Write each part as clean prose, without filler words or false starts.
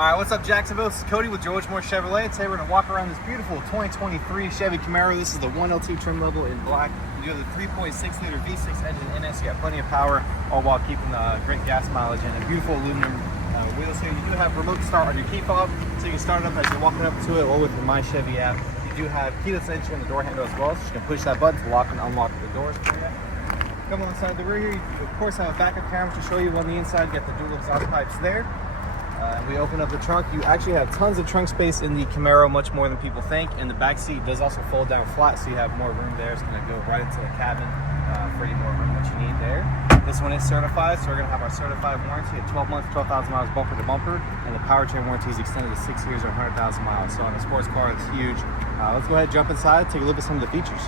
Alright, what's up Jacksonville? This is Cody with George Moore Chevrolet. Today we're going to walk around this beautiful 2023 Chevy Camaro. This is the 102 trim level in black. You have the 3.6 liter V6 engine in it, so you got plenty of power, all while keeping great gas mileage and a beautiful aluminum wheels here. You do have remote start on your key fob, so you can start it up as you're walking up to it, or with the My Chevy app. You do have keyless entry on the door handle as well, so you can push that button to lock and unlock the doors for you. Come on inside the rear here, you of course have a backup camera to show you on the inside. You got the dual exhaust pipes there. We open up the trunk. You actually have tons of trunk space in the Camaro, much more than people think. And the back seat does also fold down flat, so you have more room there. It's going to go right into the cabin for any more room that you need there. This one is certified, so we're going to have our certified warranty at 12 months, 12,000 miles bumper to bumper. And the powertrain warranty is extended to 6 years or 100,000 miles. So on a sports car, it's huge. Let's go ahead and jump inside, take a look at some of the features.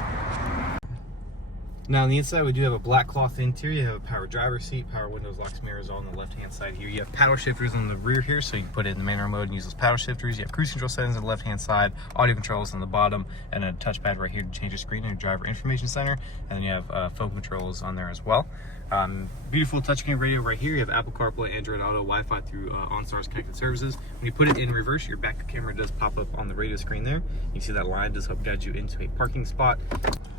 Now on the inside, we do have a black cloth interior. You have a power driver's seat, power windows, locks, mirrors all on the left-hand side here. You have paddle shifters on the rear here, so you can put it in the manual mode and use those paddle shifters. You have cruise control settings on the left-hand side, audio controls on the bottom, and a touchpad right here to change your screen in your driver information center. And then you have phone controls on there as well. Beautiful touchscreen radio right here. You have Apple CarPlay, Android Auto, Wi-Fi through OnStar's connected services. When you put it in reverse, your backup camera does pop up on the radio screen there. You see that line does help guide you into a parking spot.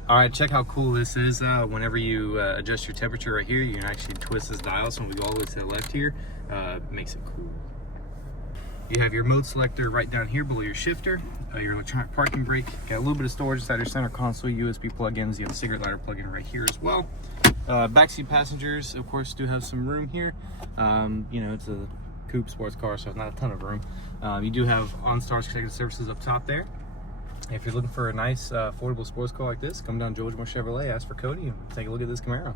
All right, check how cool this is. Whenever you adjust your temperature right here, you can actually twist this dial. So when we go all the way to the left here, makes it cool. You have your mode selector right down here below your shifter, your electronic parking brake. Got a little bit of storage inside your center console, USB plug-ins. You have a cigarette lighter plug-in right here as well. Backseat passengers, of course, do have some room here. You know, it's a coupe sports car, so not a ton of room. You do have OnStar's connected services up top there. If you're looking for a nice, affordable sports car like this, come down George Moore Chevrolet, ask for Cody, and take a look at this Camaro.